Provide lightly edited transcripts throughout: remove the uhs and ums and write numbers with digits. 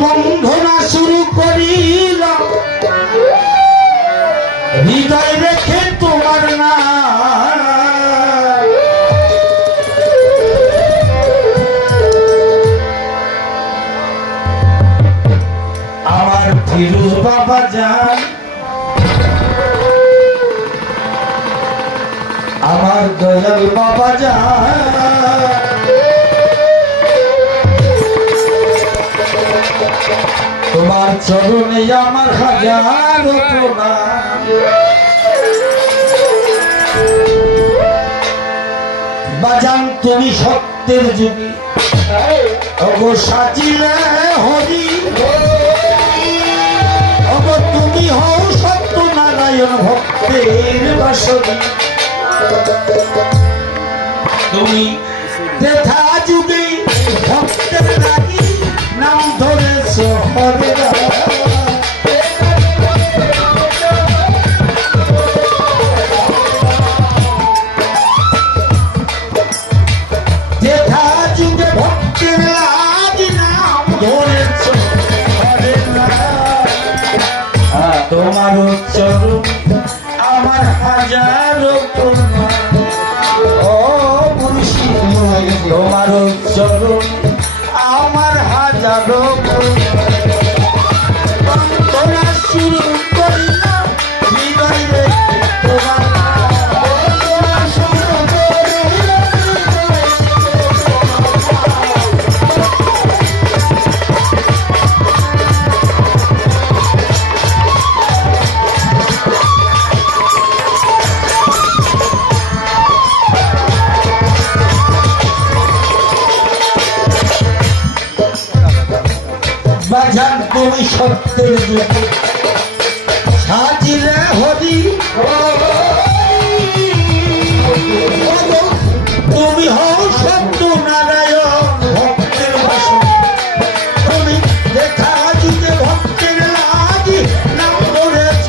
বন্ধনা শুরু করিল হৃদয় রেখে তোমার না আমার ফিরোজ বাবা যান আমার দয়াল বাবা যান তোমার চরণে আমার হাজারো প্রণাম বাজান তুমি সত্যের যুগে ওগো সাজিলে হরি ওগো তুমি হও সত্য নারায়ণ ভক্তের বাসরি তুমি দেখা যুগে ভক্তের লাগি নাম ধরেছ হরে দেখা যুগে ভক্তের লাগি নাম ধরেছ হরে তোমার চরণ আমার হাজারো প্রণাম ও মুর্শিদ তোমার চরণ আমার হাজারো বন্দনা শুরু করিলাম হৃদয় রেখে তোমার বন্দনা শুরু করিলাম বাজান তুমি সত্যের যুগে সাজিলে হরি তুমি হও সত্য নারায়ণ ভক্তের বাসনা তুমি দেখা যুগে ভক্তের লাগি নাম ধরেছ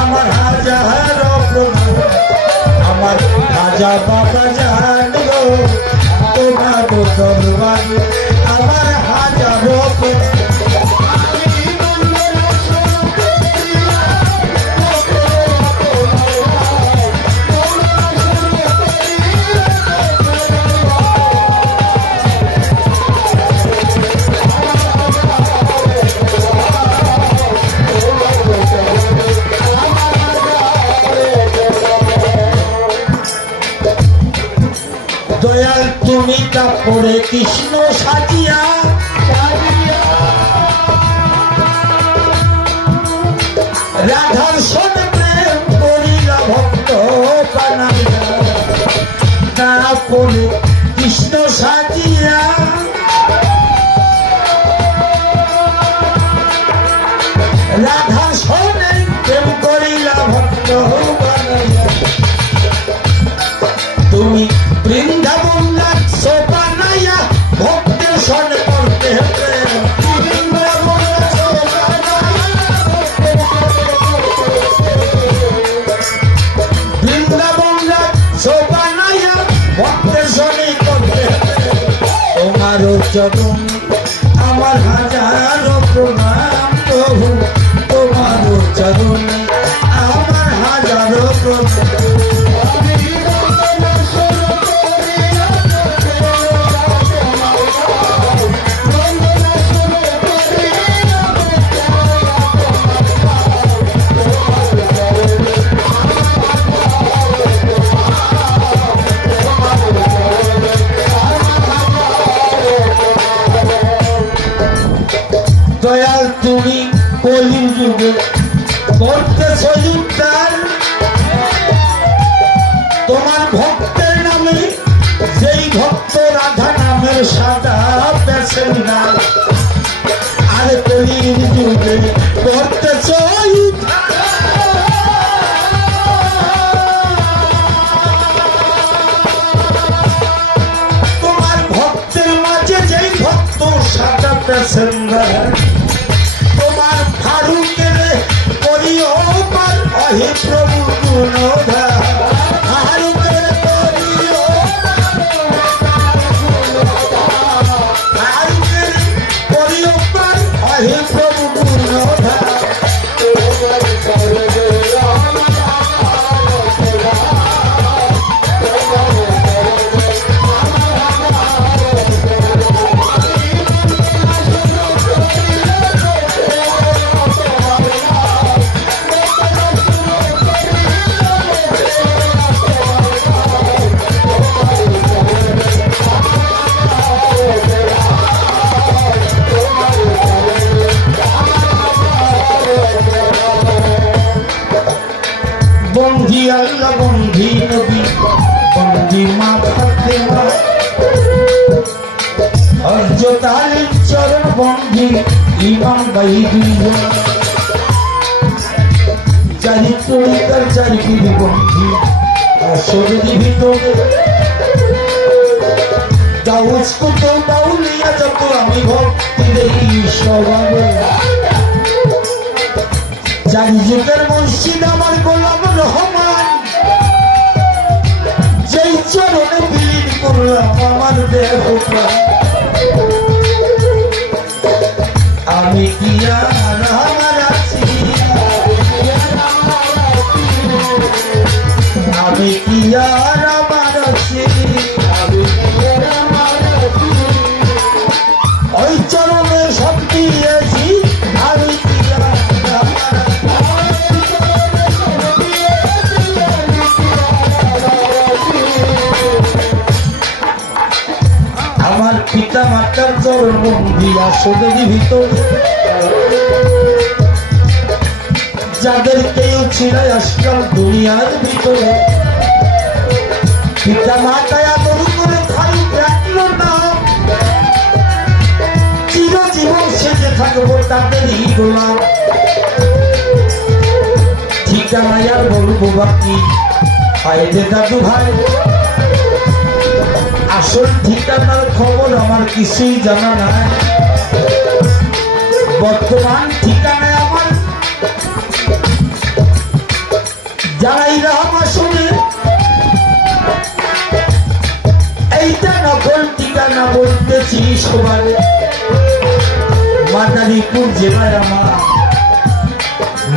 আমার হাজারো প্রণাম আমার রাজা বাবা জানলো তোমার দরবার আমার হাজারো দয়াল তুমি কাপড়ে কৃষ্ণ সাজিয়া রাধার সনে প্রেম করিলা ভক্ত বানাইয়া কাপড়ে কৃষ্ণ সাজিয়া রাধার সনে প্রেম করিলা ভক্ত বানাইয়া তুমি বৃন্দাবন লাগছো বানাইয়া ভক্তের সনে করতে বৃন্দাবন লাগছো বানাইয়া ভক্তের সনে করতে তোমারও চরণ আমার হাজারো প্রণাম প্রভু তোমারও চরণ আমার হাজারো প্রণাম দয়াল তুমি কলির যুগে করতেছ উদ্ধার তোমার ভক্তের নামে যেই ভক্ত রাধা নামের সাদা পেছেন না আর কলির যুগে করতেছ তোমার ভক্তের মাঝে যেই ভক্ত সাদা প্যাসেঞ্জার তোমার ফারুকের করিও পার অহে প্রভু গুণধর ফারুকের করিও ফারুকের করিও পার অহে প্রভু গুণধর বন্ধি আল্লাহ বন্ধি নবী বন্ধি মা ফাতেমা হযরত আলীর চরণ বন্ধি ইমাম ভাই দুইজন চারি তরিকার চারি পীর বন্ধি আসরের ভিতরে দাউস কত দাউলিয়া যত আমি ভক্তি দেই স্বভাবে চারি যুগের মুর্শিদ আমার গোলাম রহমান যেই চরণে বিলীন করলাম আমার দেহ প্রাণ আমি কি আর আমার আছি আমি কি আর আমার আছি ওই চরণে সব দিয়েছি আমি কি আর আমার আমার পিতা মাতার চরণ বন্ধি আসলের ভিতরে যাদের কেউ ছিল আসলাম দুনিয়ার ভিতরে পিতা মাতায় আদর করে খালি রাখলো না চিরজীবন সেজে থাকবো তাদেরই গোলাম ঠিকানায় আর বলবো বাকি হায়রে দাদু ভাই আসল ঠিকানার খবর আমার কিছুই জানা নাই বর্তমান ঠিকানায় আমার যারাই রাম আসলে এইটা নকল ঠিকানা বলতেছি সবার মাদারীপুর জেলায় আমার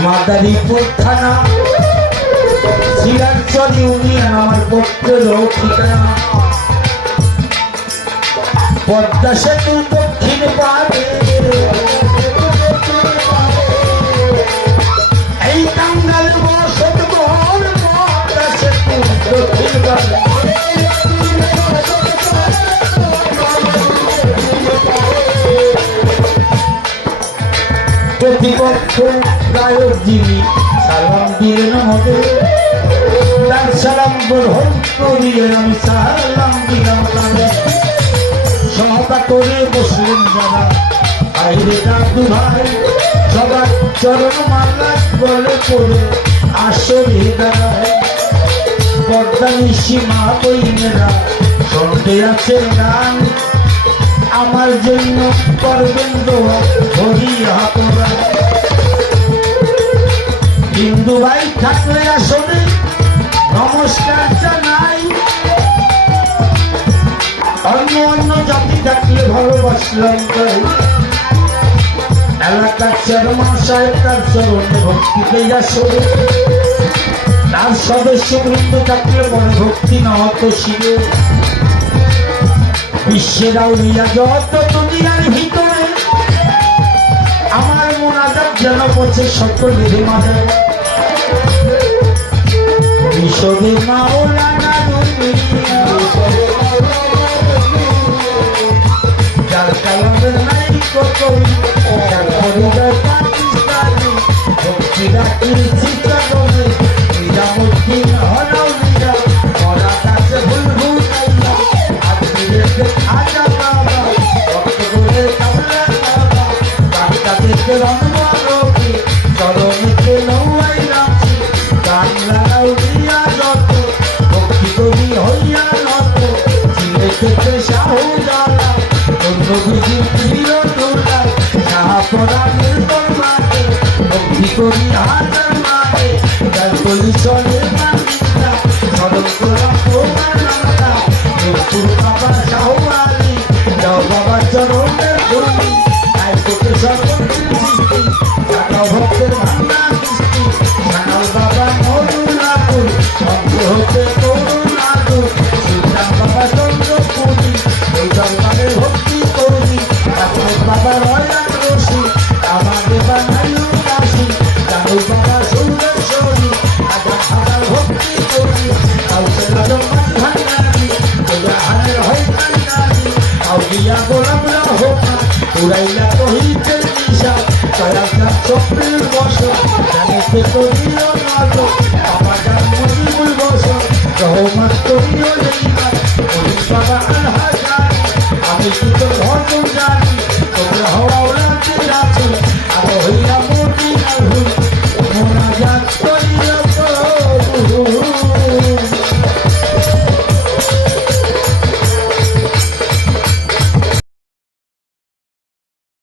মাদারীপুর থানা সিরাজগঞ্জ ইউনিয়ন আমার পক্ষের ঠিকানা পদ্মা সেতুর দক্ষিণ পারে এই টাঙ্গাল বসত ঘর পদ্মা সেতুর দক্ষিণ পারে প্রতিপক্ষ গায়ক যিনি সালাম দিলেন হবে তার সালাম গ্রহণ করিয়ে আমি সালাম দিলাম তাদের সহতা করে বসলেন যারা আইরে দাদু ভাই সবার চরণ মালা বলে পড়ে আসরে দাঁড়ায় পর্দা নিশি মা বইনেরা শুনতে আছে গান আমার জন্য করবেন দোয়া হরিয়া পড়া হিন্দু ভাই থাকলে আসলে নমস্কার জানাই অন্য অন্য জাতি থাকলে ভালোবাসলাম তাই এলাকার চেয়ারম্যান সাহেব তার চরণে ভক্তিতে আসলে তার সদস্য বৃন্দ থাকলে মনে ভক্তি না হতো শিবে বিশ্বের আউলিয়া যত দুনিয়ার ভিতরে আমার মোনাজাত যেন পৌঁছে সকলের মাঝে বিশদে মাওলানা রুমি যার কালামের নাই কতই যার পরিবার পাকিস্তানি ভক্তি রাখির চিন্তা করে নিজামুদ্দিন হলাউলিয়া মরা কাছে ভুল ভুল আপনি রেখে খাজা বাবা ভক্ত করে কামলা বাবা বাচ্চা দেখে রণমারকে চরণেতে নৌয়াই রাখছি বাংলা উড়িয়া যত ভক্তি কবি হইয়া নত চিলে থেকে শাহু জ্বালা অন্য বিধি প্রিয় তোলায় শাহপরাণের বর্মাকে ভক্তি করি হাজার মাকে তার পরিসরের মানিকা স্মরণ করা তোমার নামটা নূরপুর বাবা শাহওয়ালি যাও বাবা চরণের ধুলি তাই তোকে সর্বত্র সৃষ্টি টাকা ভক্তের ভান্ডা সৃষ্টি জানাও বাবা মরুলাপুর অঙ্গ হতে করুণাতুর সুলতান বাবা চন্দ্রপুরী ওই দরবারে ভক্তি করি ঠাকুর বাবা রয়ান রশি আমাদের বানাইল কাশি জানো বাবা সুরেশ্বরী হাজার হাজার ভক্তি করি কাউকে লালন ভান্ডারি তোরা হানের হয় কান্ডারি আউলিয়া গোলামরা হোক না উড়াইলা কহিতে নিশা কয়াকার চক্রের বসন জানিতে করিও নজ আমার গান মজিবুল বসন রহমত করিও লেইবা করি বাবা আলহা জানি আমি কি তোর ধর্ম জানি তোমরা হওয়া রাতে রাতে আরো হইয়া মদিনার হুই মোনাজাত করি